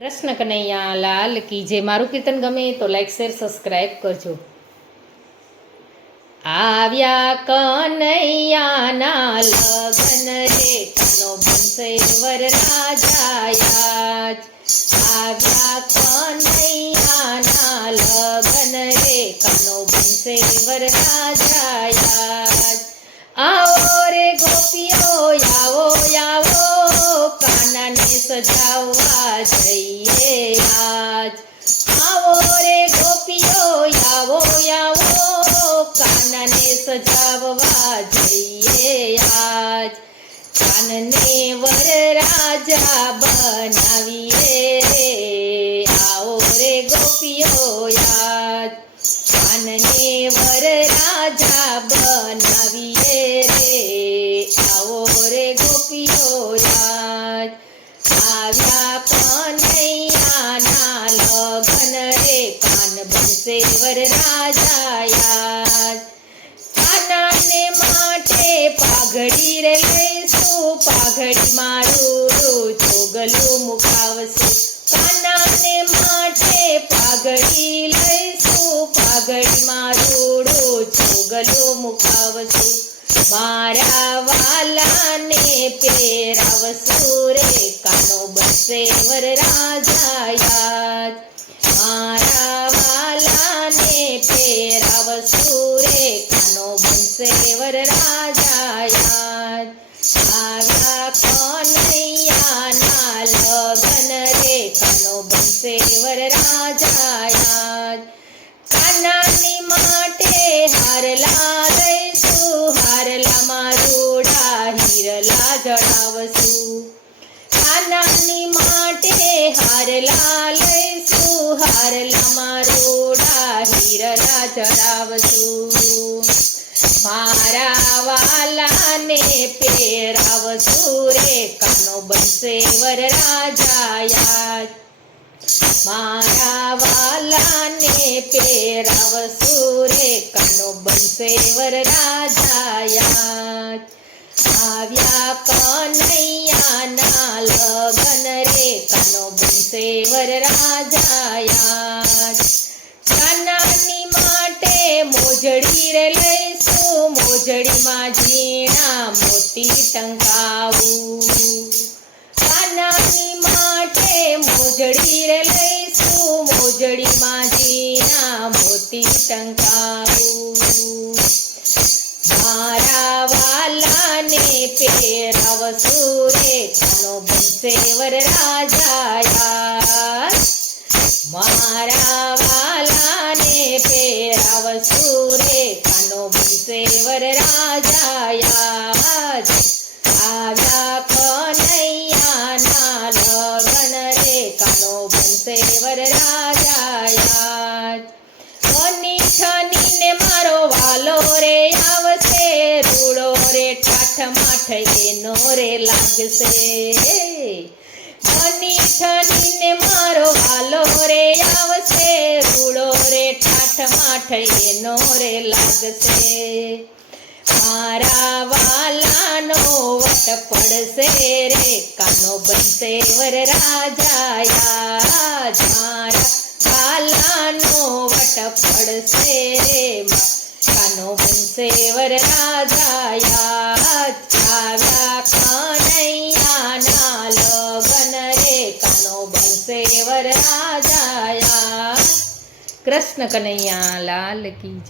કૃષ્ણ કનૈયા લાલ કી જે મારું કીર્તન ગમે તો લાઈક શેર સબસ્ક્રાઈબ કરજો. આવ્યા કનૈયાના લગન રે કાનો બનશે વરરાજા. આવ્યા કનૈયાના લગન રે કાનો બનશે વરરાજા. આવો રે ગોપીઓ આવો આવો કાનાને સજાવવા જઈએ આજ. આવો રે ગોપીઓ આવો આવો કાનાને સજાવવા જઈએ આજ. કાનને વરરાજા બનાવીએ રે આવો રે ગોપીઓ આજ. કાનને વરરાજા બનાવીએ રે આવો રે ગોપીઓ આજ. આવ્યા કનૈયાના લગન રે કાન બનશે વરરાજા આજ. કાનાને માટે પાઘડી રે લઈશું, પાઘડીમાં રૂડું ચોગલું મુકાવશું. કાનાને માટે પાઘડી લઈશું, પાઘડીમાં રૂડું ચોગલું મુકાવશું. મારા વાલાને પહેરાવશું રે કાનો બનશે વરરાજા આજ. મારા વાલાને પહેરાવશું રે કાનો બનશે વરરાજા આજ. આવ્યા કનૈયાના લગન રે કાનો બનશે વરરાજા આજ. કાનાની માટે હારલા લઈશું, હારલામાં રૂડા હીરલા જડાવશું. કાનાની માટે હારલા લઈશું, હારલામાં રૂડા હીરલા જડાવશું. મારા વાલાને પહેરાવશું રે કાનો બનશે વરરાજા આજ. મારા વાલાને પહેરાવશું રે કાનો બનશે વરરાજા આજ. આવ્યા કનૈયાના લગન રે કાનો બનશે વરરાજા આજ. કાનાની માટે મોજડી રે લઈશું, મોજડીમાં ઝીણા મોતી ટંકાવું. કાનાની માટે મોજડી રે લઈશું, મોજડીમાં ઝીણા મોતી ટંકાવું. મારા વાલાને પહેરાવશું રે કાનો બનશે વરરાજા આજ. મારા વાલાને પહેરાવશું રે કાનો બનશે વરરાજા આજ. આવ્યા કનૈયાના લગન રે કાનો બનશે વરરાજા આજ. ઠની ઠનીને મારો વાલો રે આવશે, રૂડો રે ઠાઠ માઠ એનો રે લાગશે. ઠની ઠનીને મારો વાલો રે આવશે, રૂડો રે ઠાઠ માઠ એનો રે લાગશે. મારા વાલાનો વટ પડશે રે કાનો બનશે વરરાજા આજ. મારા વાલાનો વટ પડશે રે કાનો બનશે વરરાજા આજ. આવ્યા કનૈયાના લગન રે કાનો બનશે વરરાજા આજ. કૃષ્ણ કનૈયા લાલ કી જય.